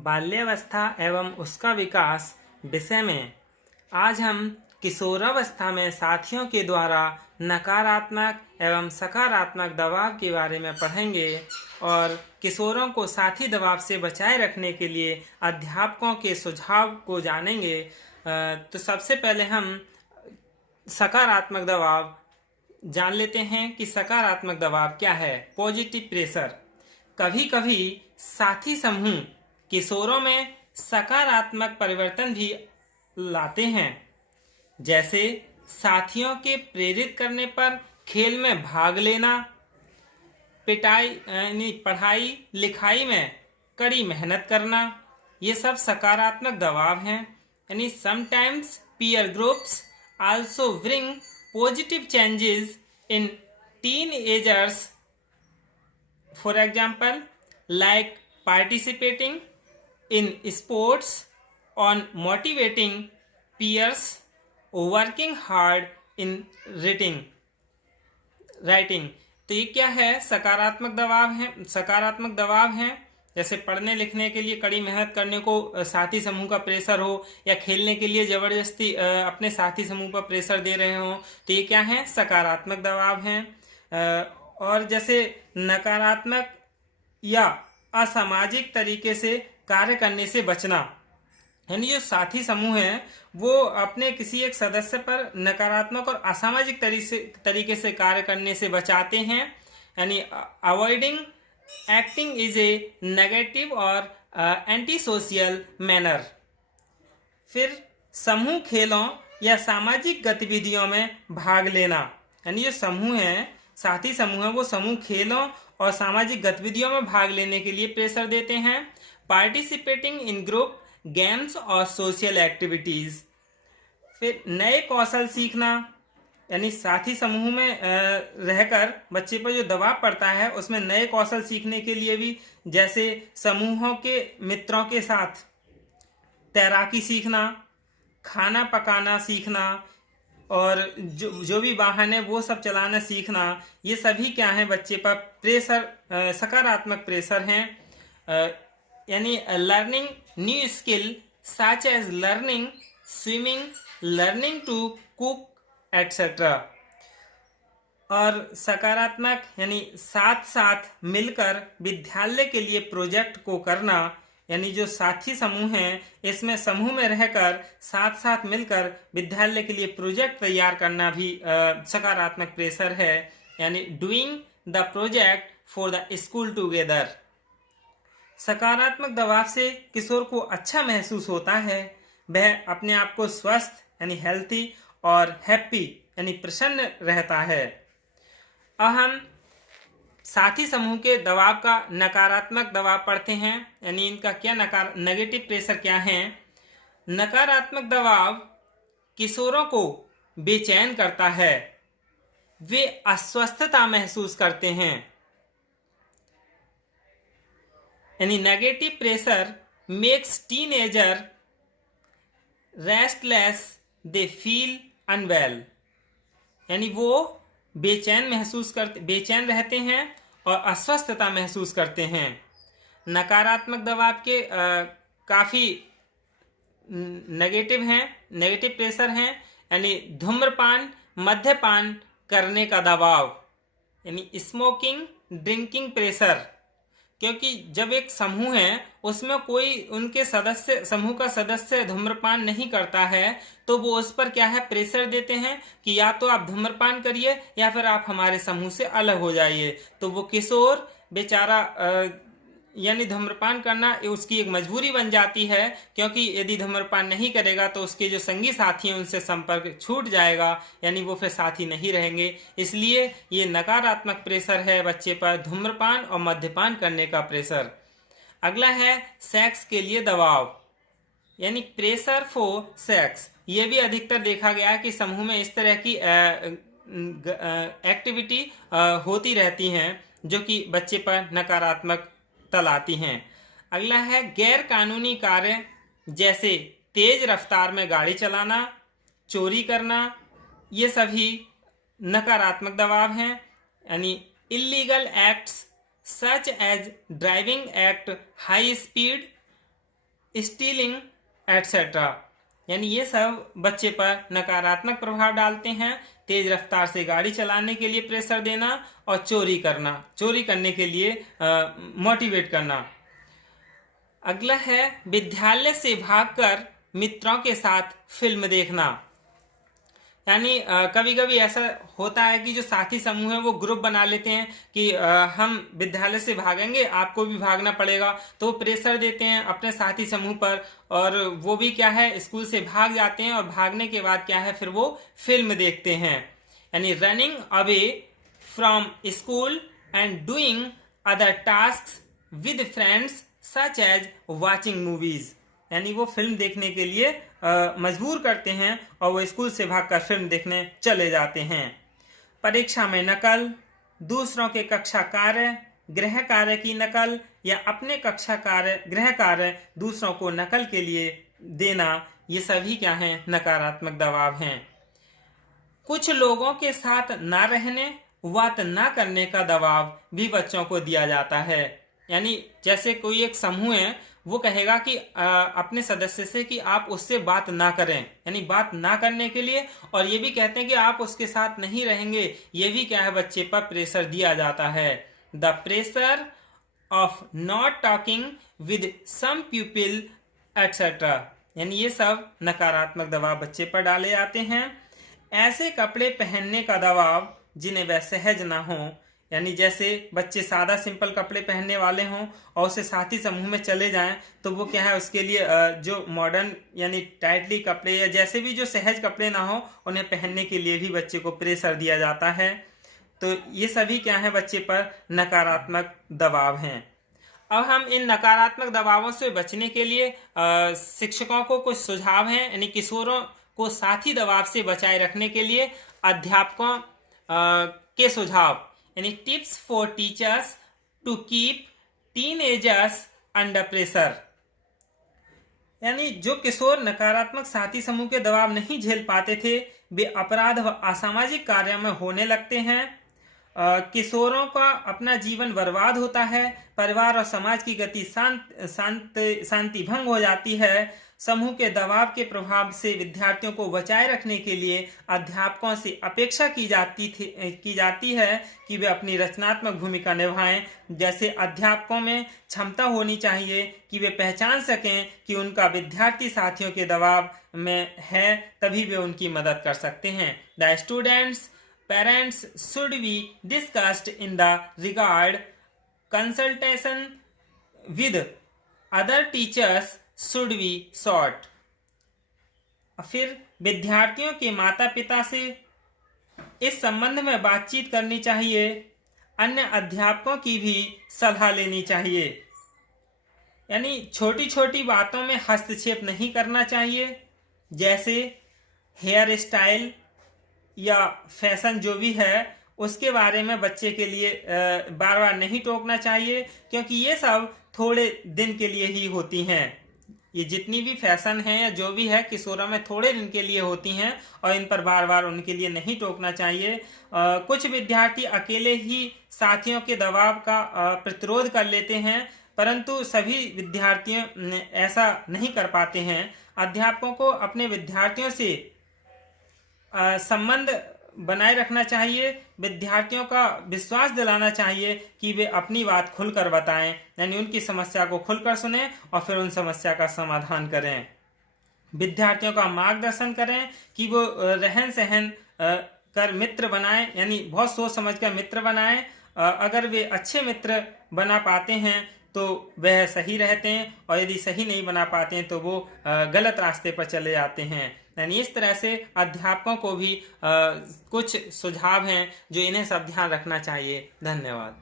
बाल्यावस्था एवं उसका विकास विषय में आज हम किशोरावस्था में साथियों के द्वारा नकारात्मक एवं सकारात्मक दबाव के बारे में पढ़ेंगे और किशोरों को साथी दबाव से बचाए रखने के लिए अध्यापकों के सुझाव को जानेंगे। तो सबसे पहले हम सकारात्मक दबाव जान लेते हैं कि सकारात्मक दबाव क्या है। Positive pressure. कभी कभी साथी समूह किशोरों में सकारात्मक परिवर्तन भी लाते हैं, जैसे साथियों के प्रेरित करने पर खेल में भाग लेना, पढ़ाई लिखाई में कड़ी मेहनत करना, ये सब सकारात्मक दबाव हैं। यानी sometimes peer groups also bring positive changes in teenagers, for example like participating in sports, on motivating peers, working hard in writing। तो ये क्या है? सकारात्मक दबाव है। सकारात्मक दबाव है जैसे पढ़ने लिखने के लिए कड़ी मेहनत करने को साथी समूह का प्रेशर हो, या खेलने के लिए जबरदस्ती अपने साथी समूह पर प्रेशर दे रहे हो, तो ये क्या है? सकारात्मक दबाव है। और जैसे नकारात्मक या असामाजिक तरीके से कार्य करने से बचना, यानी जो साथी समूह है वो अपने किसी एक सदस्य पर नकारात्मक और असामाजिक तरीके से कार्य करने से बचाते हैं। यानी avoiding acting is a negative और एंटी सोशल मैनर। फिर समूह खेलों या सामाजिक गतिविधियों में भाग लेना, यानी जो समूह है, साथी समूह है, वो समूह खेलों और सामाजिक गतिविधियों में भाग लेने के लिए प्रेशर देते हैं। पार्टिसिपेटिंग इन ग्रुप गेम्स और सोशल एक्टिविटीज। फिर नए कौशल सीखना, यानी साथी समूह में रहकर बच्चे पर जो दबाव पड़ता है उसमें नए कौशल सीखने के लिए भी, जैसे समूहों के मित्रों के साथ तैराकी सीखना, खाना पकाना सीखना, और जो भी वाहन है वो सब चलाना सीखना, ये सभी क्या है? बच्चे पर प्रेशर, सकारात्मक प्रेशर हैं। यानी learning new skill such as learning swimming, learning to cook etcetera. और सकारात्मक यानी साथ साथ मिलकर विद्यालय के लिए प्रोजेक्ट को करना, यानी जो साथी समूह हैं इसमें समूह में रहकर साथ साथ मिलकर विद्यालय के लिए प्रोजेक्ट तैयार करना भी सकारात्मक प्रेशर है। यानी doing the project for the school together. सकारात्मक दबाव से किशोर को अच्छा महसूस होता है, वह अपने आप को स्वस्थ यानी हेल्थी और हैप्पी यानी प्रसन्न रहता है। अब हम साथी समूह के दबाव का नकारात्मक दबाव पढ़ते हैं, यानी इनका क्या नेगेटिव प्रेशर क्या है। नकारात्मक दबाव किशोरों को बेचैन करता है, वे अस्वस्थता महसूस करते हैं। यानी negative pressure makes teenager restless, they feel unwell. यानी वो बेचैन रहते हैं और अस्वस्थता महसूस करते हैं। नकारात्मक दबाव के काफ़ी नेगेटिव प्रेशर हैं, यानी धूम्रपान मद्यपान करने का दबाव, यानी स्मोकिंग ड्रिंकिंग प्रेशर। क्योंकि जब एक समूह है उसमें कोई उनके समूह का सदस्य धूम्रपान नहीं करता है, तो वो उस पर क्या है? प्रेशर देते हैं कि या तो आप धूम्रपान करिए या फिर आप हमारे समूह से अलग हो जाइए। तो वो किशोर बेचारा यानी धूम्रपान करना उसकी एक मजबूरी बन जाती है, क्योंकि यदि धूम्रपान नहीं करेगा तो उसके जो संगी साथी हैं उनसे संपर्क छूट जाएगा, यानी वो फिर साथी नहीं रहेंगे। इसलिए ये नकारात्मक प्रेशर है बच्चे पर, धूम्रपान और मद्यपान करने का प्रेशर। अगला है सेक्स के लिए दबाव, यानी प्रेशर फॉर सेक्स। ये भी अधिकतर देखा गया है कि समूह में इस तरह की एक्टिविटी होती रहती हैं जो कि बच्चे पर नकारात्मक लाती हैं। अगला है गैर कानूनी कार्य, जैसे तेज रफ्तार में गाड़ी चलाना, चोरी करना, ये सभी नकारात्मक दबाव हैं। यानी illegal acts such as driving at high speed, stealing etcetera. यानी ये सब बच्चे पर नकारात्मक प्रभाव डालते हैं। तेज रफ्तार से गाड़ी चलाने के लिए प्रेशर देना और चोरी करने के लिए मोटिवेट करना। अगला है विद्यालय से भागकर मित्रों के साथ फिल्म देखना। यानी कभी कभी ऐसा होता है कि जो साथी समूह है वो ग्रुप बना लेते हैं कि हम विद्यालय से भागेंगे, आपको भी भागना पड़ेगा, तो वो प्रेशर देते हैं अपने साथी समूह पर, और वो भी क्या है स्कूल से भाग जाते हैं, और भागने के बाद क्या है फिर वो फिल्म देखते हैं। यानी running away from school and doing other task with friends such as watching movies. यानी वो फिल्म देखने के लिए मजबूर करते हैं और वो स्कूल से भागकर फिल्म देखने चले जाते हैं। परीक्षा में नकल, दूसरों के कक्षा कार्य, गृह कार्य की नकल या अपने कक्षा कार्य गृह कार्य दूसरों को नकल के लिए देना, ये सभी क्या हैं नकारात्मक दबाव हैं। कुछ लोगों के साथ ना रहने, बात ना करने का दबाव भी बच्चों को दिया जाता है। यानी जैसे कोई एक समूह है, वो कहेगा कि अपने सदस्य से कि आप उससे बात ना करें, यानी बात ना करने के लिए, और ये भी कहते हैं कि आप उसके साथ नहीं रहेंगे, ये भी क्या है बच्चे पर प्रेशर दिया जाता है। The pressure of not talking with some people etcetera. यानी ये सब नकारात्मक दबाव बच्चे पर डाले जाते हैं। ऐसे कपड़े पहनने का दबाव जिन्हें वह सहज ना हो, यानी जैसे बच्चे सादा सिंपल कपड़े पहनने वाले हों और उसे साथी समूह में चले जाएं, तो वो क्या है उसके लिए जो मॉडर्न यानी टाइटली कपड़े या जैसे भी जो सहज कपड़े ना हो उन्हें पहनने के लिए भी बच्चे को प्रेशर दिया जाता है। तो ये सभी क्या है बच्चे पर नकारात्मक दबाव हैं। अब हम इन नकारात्मक दबावों से बचने के लिए शिक्षकों को कुछ सुझाव हैं। यानी किशोरों को साथी दबाव से बचाए रखने के लिए अध्यापकों के सुझाव, यानी tips for teachers to keep teenagers under pressure. यानी जो किशोर नकारात्मक साथी समूह के दबाव नहीं झेल पाते थे, वे अपराध व असामाजिक कार्यों में होने लगते हैं। किशोरों का अपना जीवन बर्बाद होता है, परिवार और समाज की गति शांति भंग हो जाती है। समूह के दबाव के प्रभाव से विद्यार्थियों को बचाए रखने के लिए अध्यापकों से अपेक्षा की जाती है कि वे अपनी रचनात्मक भूमिका निभाएं। जैसे अध्यापकों में क्षमता होनी चाहिए कि वे पहचान सकें कि उनका विद्यार्थी साथियों के दबाव में है, तभी वे उनकी मदद कर सकते हैं। The students parents should be discussed in the regard. Consultation with other teachers should be sought. फिर विद्यार्थियों के माता पिता से इस संबंध में बातचीत करनी चाहिए। अन्य अध्यापकों की भी सलाह लेनी चाहिए। यानी छोटी छोटी बातों में हस्तक्षेप नहीं करना चाहिए, जैसे हेयर स्टाइल या फैशन जो भी है उसके बारे में बच्चे के लिए बार बार नहीं टोकना चाहिए, क्योंकि ये सब थोड़े दिन के लिए ही होती हैं। ये जितनी भी फैशन है या जो भी है किशोरों में थोड़े दिन के लिए होती हैं और इन पर बार बार उनके लिए नहीं टोकना चाहिए। कुछ विद्यार्थी अकेले ही साथियों के दबाव का प्रतिरोध कर लेते हैं, परंतु सभी विद्यार्थियों ऐसा नहीं कर पाते हैं। अध्यापकों को अपने विद्यार्थियों से संबंध बनाए रखना चाहिए, विद्यार्थियों का विश्वास दिलाना चाहिए कि वे अपनी बात खुलकर बताएं, यानी उनकी समस्या को खुलकर सुनें और फिर उन समस्या का समाधान करें। विद्यार्थियों का मार्गदर्शन करें कि वो रहन सहन कर मित्र बनाएं, यानी बहुत सोच समझ कर मित्र बनाएं। अगर वे अच्छे मित्र बना पाते हैं तो वह सही रहते हैं, और यदि सही नहीं बना पाते हैं तो वो गलत रास्ते पर चले जाते हैं। यानी इस तरह से अध्यापकों को भी कुछ सुझाव हैं जो इन्हें सब ध्यान रखना चाहिए। धन्यवाद।